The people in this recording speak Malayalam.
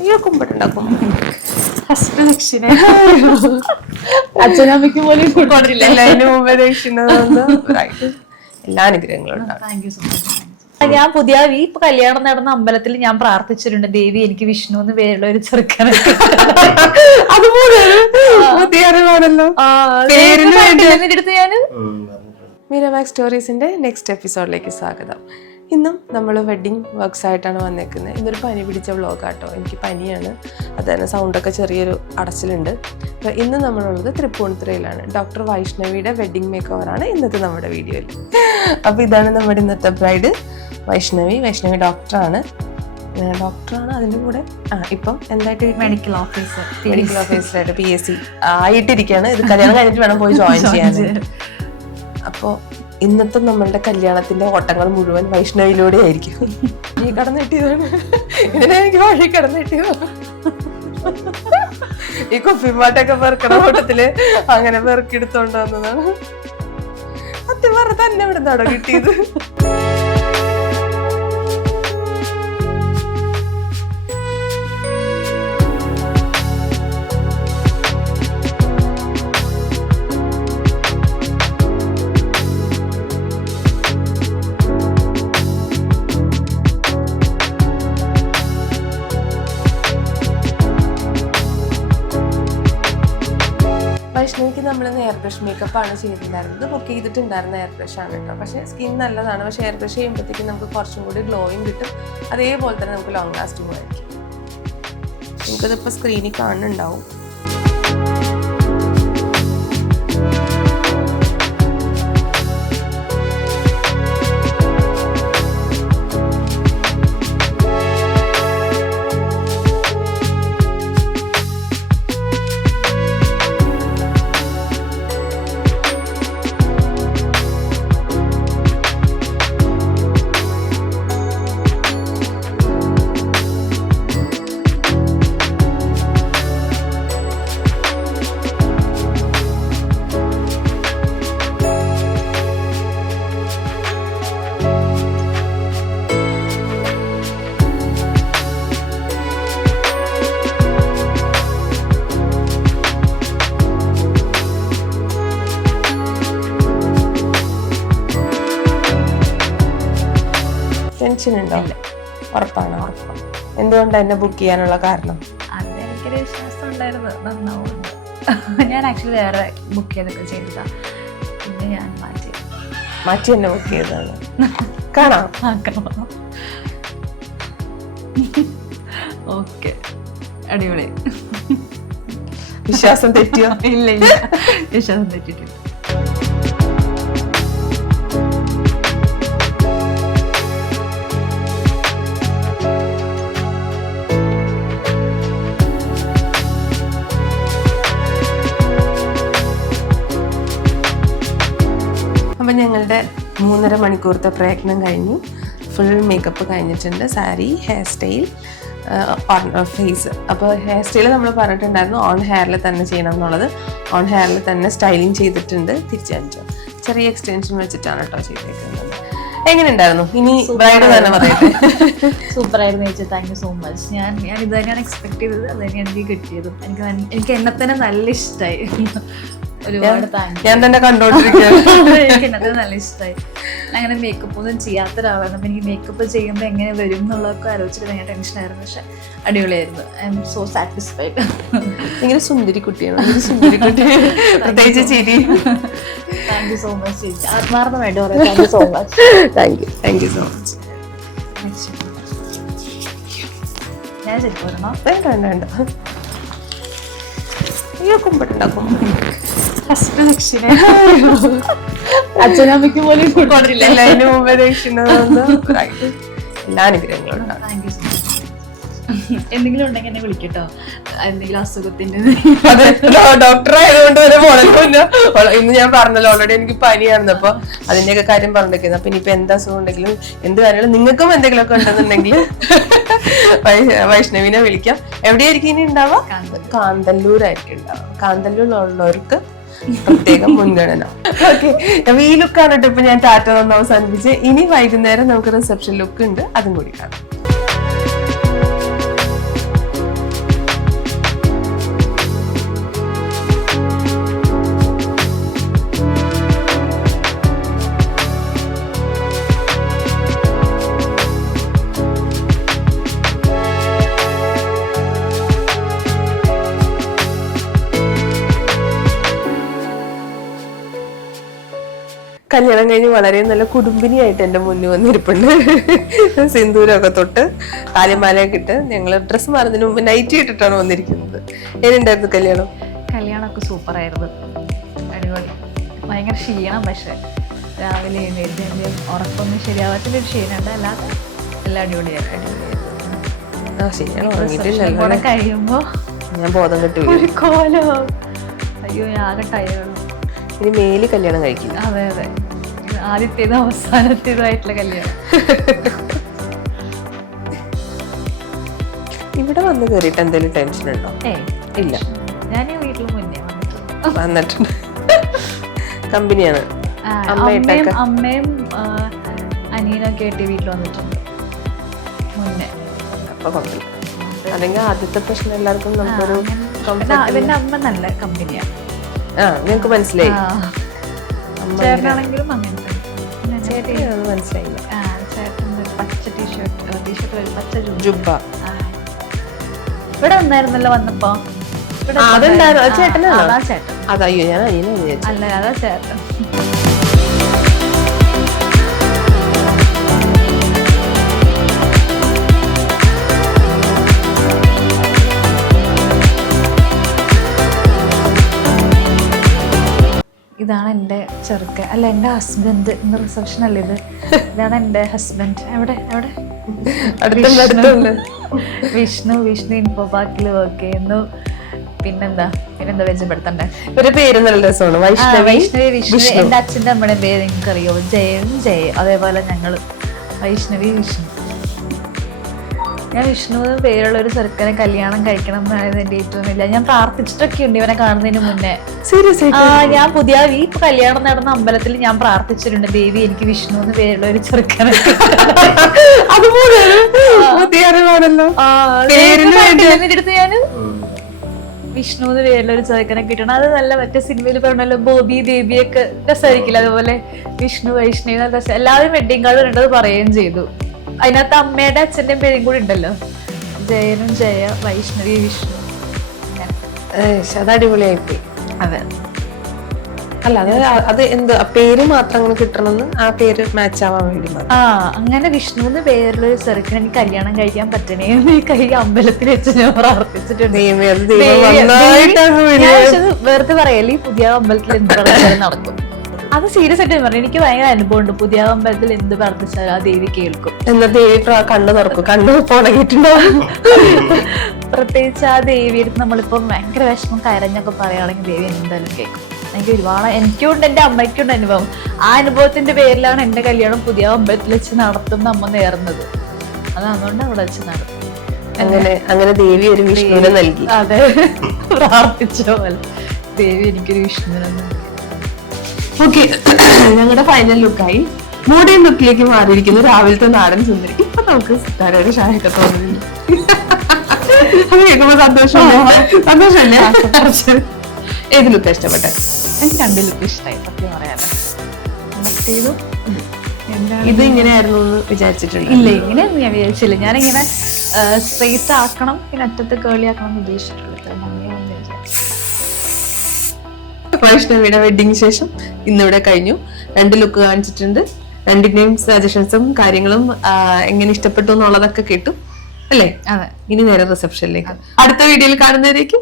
അയ്യോ കുമ്പിട്ടുണ്ടാക്കും. അച്ഛനമ്മയ്ക്ക് പോലും കൊടുത്തില്ല. അതിന് മുമ്പേ ദക്ഷിണ എല്ലാ അനുഗ്രഹങ്ങളും ഉണ്ടാവും. ഞാൻ പുതിയ ഈ കല്യാണം നടന്ന അമ്പലത്തിൽ ഞാൻ പ്രാർത്ഥിച്ചിട്ടുണ്ട്, ദേവി എനിക്ക് വിഷ്ണു എന്ന് പേരുള്ള ഒരു ചെറുക്കനെ. അതുപോലെ പുതിയ അറിവാണല്ലോ. അടുത്ത് ഞാന് മീരമാക്സ് സ്റ്റോറീസിന്റെ നെക്സ്റ്റ് എപ്പിസോഡിലേക്ക് സ്വാഗതം. ഇന്നും നമ്മൾ വെഡ്ഡിങ് വർക്ക്സ് ആയിട്ടാണ് വന്നേക്കുന്നത്. ഇന്നൊരു പനി പിടിച്ച വ്ളോഗാട്ടോ. എനിക്ക് പനിയാണ്, അത് തന്നെ സൗണ്ടൊക്കെ ചെറിയൊരു അടച്ചിലുണ്ട്. അപ്പോൾ ഇന്ന് നമ്മളുള്ളത് തൃപ്പൂണിത്തുറയിലാണ്. ഡോക്ടർ വൈഷ്ണവിയുടെ വെഡ്ഡിങ് മേക്ക് ഓവറാണ് ഇന്നത്തെ നമ്മുടെ വീഡിയോയിൽ. അപ്പോൾ ഇതാണ് നമ്മുടെ ഇന്നത്തെ ബ്രൈഡ് വൈഷ്ണവി. വൈഷ്ണവി ഡോക്ടറാണ്. അതിൻ്റെ കൂടെ ഇപ്പം എന്തായിട്ട് മെഡിക്കൽ ഓഫീസറായിട്ട് PSC ആയിട്ടിരിക്കുകയാണ്. ഇത് കല്യാണം കഴിഞ്ഞിട്ട് വേണം പോയി ജോയിൻ ചെയ്യാൻ. അപ്പോൾ ഇന്നത്തെ നമ്മളുടെ കല്യാണത്തിന്റെ ഓട്ടങ്ങൾ മുഴുവൻ വൈഷ്ണവിയിലൂടെ ആയിരിക്കും. ഈ കടന്നു കിട്ടിയതാണ്, ഇതിനെ എനിക്ക് വഴി കടന്നു കിട്ടിയതാണ്. ഈ കുപ്പിമാട്ടൊക്കെ പെറുക്കണ കൂട്ടത്തില് അങ്ങനെ പെറുക്കിയെടുത്തോണ്ട് വന്നതാണ്. സത്യം പറഞ്ഞ തന്നെ ഇവിടെ നിന്നാണോ കിട്ടിയത്? വൈഷ്ണവിക്ക് നമ്മൾ എയർ ബ്രഷ് മേക്കപ്പ് ആണ് ചെയ്തിട്ടുണ്ടായിരുന്നത്. ബുക്ക് ചെയ്തിട്ടുണ്ടായിരുന്ന എയർ ബ്രഷ് ആണ് കേട്ടോ. പക്ഷേ സ്കിൻ നല്ലതാണ്. പക്ഷേ എയർ ബ്രഷ് ചെയ്യുമ്പോഴത്തേക്കും നമുക്ക് കുറച്ചും കൂടി ഗ്ലോയിങ് കിട്ടും. അതേപോലെ തന്നെ നമുക്ക് ലോങ് ലാസ്റ്റിംഗ് ആയിരിക്കും. നിങ്ങൾക്കതിപ്പോൾ സ്ക്രീനിൽ കാണുന്നുണ്ടാവും. ടെൻഷൻ ഉണ്ടോ? ഉറപ്പാണോ? എന്തുകൊണ്ടാണ് എന്നെ ബുക്ക് ചെയ്യാനുള്ള കാരണം? അത് എനിക്കൊരു വിശ്വാസം ഉണ്ടായിരുന്നു നന്നാവുമെന്ന്. ഞാൻ ആക്ച്വലി വേറെ ബുക്ക് ചെയ്തൊക്കെ ചെയ്തതാ, പിന്നെ ഞാൻ മാറ്റി എന്നെ ബുക്ക് ചെയ്തതാണ്. കാണാം. ഓക്കെ, അടിപൊളി. വിശ്വാസം തെറ്റിയോ? ഇല്ല, വിശ്വാസം തെറ്റിട്ടില്ല. അപ്പം ഞങ്ങളുടെ 3.5 മണിക്കൂറത്തെ പ്രയത്നം കഴിഞ്ഞു. ഫുൾ മേക്കപ്പ് കഴിഞ്ഞിട്ടുണ്ട്. Sari, hairstyle, face. അപ്പോൾ ഹെയർ സ്റ്റൈൽ നമ്മൾ പറഞ്ഞിട്ടുണ്ടായിരുന്നു ഓൺ ഹെയറിൽ തന്നെ ചെയ്യണം എന്നുള്ളത്. ഓൺ ഹെയറിൽ തന്നെ സ്റ്റൈലിങ് ചെയ്തിട്ടുണ്ട്. തിരിച്ചടിച്ചു ചെറിയ എക്സ്റ്റൻഷൻ വെച്ചിട്ടാണ് കേട്ടോ ചെയ്തേക്കുന്നത്. എങ്ങനെയുണ്ടായിരുന്നു? ഇനി ബ്രൈഡ് തന്നെ പറയട്ടെ. സൂപ്പർ ആയിരുന്നു ചേച്ചി, താങ്ക് യു സോ മച്ച്. ഞാൻ ഇത് തന്നെയാണ് എക്സ്പെക്ട് ചെയ്തത്, അത് തന്നെയാണ് എനിക്ക് കിട്ടിയതും. എനിക്ക് എന്നെ തന്നെ നല്ല ഇഷ്ടമായി. ഒരുപാട് താങ്ക് യു. ഞാൻ തന്നെ കണ്ടോണ്ടിരിക്കുകയാണ്. എനിക്ക് എന്നെ നല്ല ഇഷ്ടമായി. അങ്ങനെ മേക്കപ്പ് ഒന്നും ചെയ്യാത്ത ഒരാളാണ്. അപ്പം എനിക്ക് മേക്കപ്പ് ചെയ്യുമ്പോൾ എങ്ങനെ വരും എന്നുള്ളതൊക്കെ ആലോചിച്ചിട്ട് ഭയങ്കര ടെൻഷനായിരുന്നു. പക്ഷെ അടിപൊളിയായിരുന്നു. I M so satisfied. ഇങ്ങനെ സുന്ദരി കുട്ടിയാണ്. സുന്ദരി കുട്ടി, പ്രത്യേകിച്ച് ചിരി. താങ്ക് യു സോ മച്ച് ചേച്ചി, ആത്മാർത്ഥമായിട്ട് പറയാം. Thank you so much. Thank you so much. ഞാൻ ശരി പോരണോ? വേണ്ട. അയ്യോ കുമ്പിട്ടുണ്ടാക്കും. അച്ഛനമ്മയ്ക്ക് പോലും കൊടുത്തില്ല. അതിന് മുമ്പേ ദക്ഷിണ എല്ലാ അനുഗ്രഹങ്ങളും ഉണ്ടാവും. Thank you so much. എന്തെങ്കിലും ഉണ്ടെങ്കിൽ എന്നെ വിളിക്കട്ടോ, എന്തെങ്കിലും അസുഖത്തിന്റെ. ഡോക്ടർ ആയതുകൊണ്ട് വരെ പോണല്ലോ. ഇന്ന് ഞാൻ പറഞ്ഞല്ലോ ഓൾറെഡി എനിക്ക് പനിയായിരുന്നു. അപ്പൊ അതിന്റെയൊക്കെ കാര്യം പറഞ്ഞിരിക്കുന്നത്. അപ്പൊ ഇനിയിപ്പോ എന്ത് അസുഖം ഉണ്ടെങ്കിലും എന്ത് കാര്യങ്ങളും നിങ്ങൾക്കും എന്തെങ്കിലുമൊക്കെ ഉണ്ടെന്നുണ്ടെങ്കിൽ വൈഷ്ണവിനെ വിളിക്കാം. എവിടെയായിരിക്കും ഇനി ഉണ്ടാവുക? കാന്തല്ലൂരായിരിക്കും ഉണ്ടാവുക. കാന്തല്ലൂരിലുള്ളവർക്ക് പ്രത്യേകം മുൻഗണന. ഓക്കെ, അപ്പൊ ഈ ലുക്കാണ് കേട്ടോ ഇപ്പൊ ഞാൻ ടാറ്റ തന്ന് അവസാനിപ്പിച്ച്. ഇനി വൈകുന്നേരം നമുക്ക് റിസപ്ഷൻ ലുക്ക് ഉണ്ട്, അതും കൂടി കാണാം. കല്യാണം കഴിഞ്ഞ് വളരെ നല്ല കുടുംബിനിയായിട്ട് എൻ്റെ മുന്നിൽ വന്നിരിപ്പുണ്ട്. സിന്ദൂരമൊക്കെ തൊട്ട് കാലിമാലയൊക്കെ ഇട്ട് ഞങ്ങൾ ഡ്രസ്സ് മാറുന്നതിന് മുമ്പ് നൈറ്റി ഇട്ടിട്ടാണ് വന്നിരിക്കുന്നത്. എങ്ങനെയുണ്ടായിരുന്നു കല്യാണം? കല്യാണമൊക്കെ സൂപ്പറായിരുന്നു, അടിപൊളി. ഭയങ്കര ക്ഷീണം, പക്ഷെ രാവിലെ എഴുന്നേറ്റ് ഉറക്കൊന്നും ശരിയാവാത്തൊരു ക്ഷീണമുണ്ട്, അല്ലാതെ എല്ലാം അടിപൊളിയായിരുന്നു. കൂടെ കഴിയുമ്പോൾ ഞാൻ ബോധം കെട്ടി ഒരു കോലോ, അയ്യോ ആകെ ടയറും. ഇനി മേല് കല്യാണം കഴിക്കില്ല. അതെ അതെ, ആദ്യത്തേതും അവസാനത്തേതുമായിട്ടുള്ള കല്യാണം. ഇവിടെ വന്ന് കയറിയിട്ട് എന്തെങ്കിലും ടെൻഷൻ ഉണ്ടോ? ഇല്ല, ഞാൻ വീട്ടിൽ മുന്നേ വന്നിട്ടുണ്ട്. കമ്പനിയാണ്. അമ്മയും അനിയനൊക്കെ ആയിട്ട് വീട്ടിൽ വന്നിട്ടുണ്ട് മുന്നേ. അല്ലെങ്കിൽ ആദ്യത്തെ പ്രശ്നം എല്ലാവർക്കും നമുക്കൊരു ഇവന്റെ അമ്മ നല്ല കമ്പനിയാണ്. നിങ്ങക്ക് മനസ്സിലായി? ചേട്ടനാണെങ്കിലും അങ്ങനെ മനസ്സിലായില്ല. ചേട്ടൻ പച്ച ടീഷർട്ട് പച്ച ജുബ്ബ ഇവിടെ വന്നായിരുന്നല്ലോ വന്നപ്പോ. ചേട്ടനാ? അതാ ചേട്ടൻ. അതയ്യോ, ഞാൻ അനിയനെ അല്ല, അതാ ചേട്ടൻ. ഇതാണ് എൻ്റെ ചെറുക്കൻ, അല്ല എൻ്റെ ഹസ്ബൻഡ്. ഇന്ന് റിസപ്ഷൻ അല്ലേ ഇത്? ഇതാണ് എൻ്റെ ഹസ്ബൻഡ്. എവിടെ എവിടെ? വിഷ്ണു. വിഷ്ണു ഇൻഫോ പാർക്കിൽ വർക്ക് ചെയ്യുന്നു. പിന്നെന്താ പരിചയപ്പെടുത്തണ്ടേ? ഒരു പേര് നല്ല രസമാണ്, വൈഷ്ണവി വിഷ്ണു. എൻ്റെ അച്ഛൻ്റെ അമ്മയുടെ പേര് നിങ്ങൾക്ക് അറിയോ? ജയൻ ജയ. അതേപോലെ ഞങ്ങള് വൈഷ്ണവി വിഷ്ണു. ഞാൻ വിഷ്ണു പേരുള്ള ഒരു ചെറുക്കനെ കല്യാണം കഴിക്കണം എന്നായിരുന്നു എൻ്റെ ഏറ്റവും വലിയ. ഞാൻ പ്രാർത്ഥിച്ചിട്ടൊക്കെ ഉണ്ട് ഇവനെ കാണുന്നതിന് മുന്നേ. ഞാൻ പുതിയ ഈ കല്യാണം നടന്ന അമ്പലത്തിൽ ഞാൻ പ്രാർത്ഥിച്ചിട്ടുണ്ട്, ദേവി എനിക്ക് വിഷ്ണു എന്ന് പേരുള്ള ഒരു ചെറുക്കനെ. അടുത്ത് ഞാന് വിഷ്ണു എന്ന് പേരുള്ള ഒരു ചെറുക്കനെ കിട്ടണം. അത് നല്ല മറ്റേ സിനിമയിൽ പറഞ്ഞല്ലോ, ബോബി ബേബിയൊക്കെ രസമായിരിക്കില്ല, അതുപോലെ വിഷ്ണു വൈഷ്ണവി നല്ല രസം. എല്ലാവരും വെഡിങ് കാർഡ് കണ്ടത് പറയുകയും ചെയ്തു. അതിനകത്ത് അമ്മയുടെ അച്ഛൻ്റെയും പേരും കൂടി ഉണ്ടല്ലോ, ജയനും ജയ, വൈഷ്ണവി വിഷ്ണു. അത് അടിപൊളിയായിപ്പോയി. അതെ. അല്ല അത് എന്ത് പേര് മാത്രം അങ്ങനെ കിട്ടണമെന്ന്, ആ പേര് മാച്ച് ആവാൻ വേണ്ടി. അങ്ങനെ വിഷ്ണു എന്ന് പേരുള്ള ഒരു ചെറുക്കിന് എനിക്ക് കല്യാണം കഴിക്കാൻ പറ്റണേ ഈ അമ്പലത്തിൽ വെച്ച് ഞാൻ പ്രാർത്ഥിച്ചിട്ടുണ്ട്. വെറുതെ പറയല്ലേ, ഈ പുതിയ അമ്പലത്തിൽ എന്ത് പ്രാർത്ഥന നടക്കും? അത് സീരിയസ് ആയിട്ട് പറഞ്ഞു. എനിക്ക് ഭയങ്കര അനുഭവം ഉണ്ട്, പുതിയ അമ്പലത്തിൽ എന്ത് പ്രാർത്ഥിച്ചാലും ആ ദേവി കേൾക്കും. എന്നാ ദേവി കണ്ണു തുറക്കും, കണ്ണു ഉണങ്ങിയിട്ടുണ്ടാവും. പ്രത്യേകിച്ച് ആ ദേവിയുടെ നമ്മളിപ്പം ഭയങ്കര വിഷമം കരഞ്ഞൊക്കെ പറയുകയാണെങ്കിൽ ദേവി എന്തായാലും കേൾക്കും. എനിക്ക് ഒരുപാട്, എനിക്കുണ്ട് എൻ്റെ അമ്മയ്ക്കുണ്ട് അനുഭവം. ആ അനുഭവത്തിന്റെ പേരിലാണ് എന്റെ കല്യാണം പുതിയ അമ്പലത്തിൽ വെച്ച് നടത്തും നമ്മ നേർന്നത്. അതുകൊണ്ട് അവിടെ വെച്ച് നടത്തും. അങ്ങനെ ദേവി ഒരു വിഷ്ണുവിനെ നൽകി. അതെ, പ്രാർത്ഥിച്ച പോലെ ദേവി എനിക്കൊരു വിഷ്ണുവിനെ നൽകി. ഓക്കെ, ഞങ്ങളുടെ ഫൈനൽ ലുക്കായി. മോഡേൺ ലുക്കിലേക്ക് മാറിയിരിക്കുന്നു രാവിലത്തെ നാടൻ സുന്ദരി. ഇപ്പൊ നമുക്ക് സിത്താരയുടെ ഷായൊക്കെ തോന്നുന്നില്ല. അത് കേൾക്കുമ്പോ സന്തോഷമല്ലേ? ഏത് ലുക്കാ ഇഷ്ടപ്പെട്ടെ? എനിക്ക് രണ്ട് ലുക്ക് ഇഷ്ടമായി, സത്യം പറയാലോ. ഇത് ഇങ്ങനെയായിരുന്നു എന്ന് വിചാരിച്ചിട്ടുണ്ട്? ഇല്ല, ഇങ്ങനെയൊന്നും ഞാൻ വിചാരിച്ചില്ല. ഞാനിങ്ങനെ സ്ട്രെയിറ്റ് ആക്കണം, പിന്നെ അറ്റത്ത് കേളി ആക്കണം എന്ന് ഉദ്ദേശിച്ചിട്ടുള്ളത്. വൈഷ്ണവിയുടെ വെഡിങ് ശേഷം ഇന്നിവിടെ കഴിഞ്ഞു. 2 ലുക്ക് കാണിച്ചിട്ടുണ്ട്. രണ്ടിന്റെയും സജഷൻസും കാര്യങ്ങളും എങ്ങനെ ഇഷ്ടപ്പെട്ടു എന്നുള്ളതൊക്കെ കേട്ടു അല്ലേ? അതെ. ഇനി നേരെ റിസപ്ഷനിലേക്ക്. അടുത്ത വീഡിയോയിൽ കാണുന്നവരേക്കും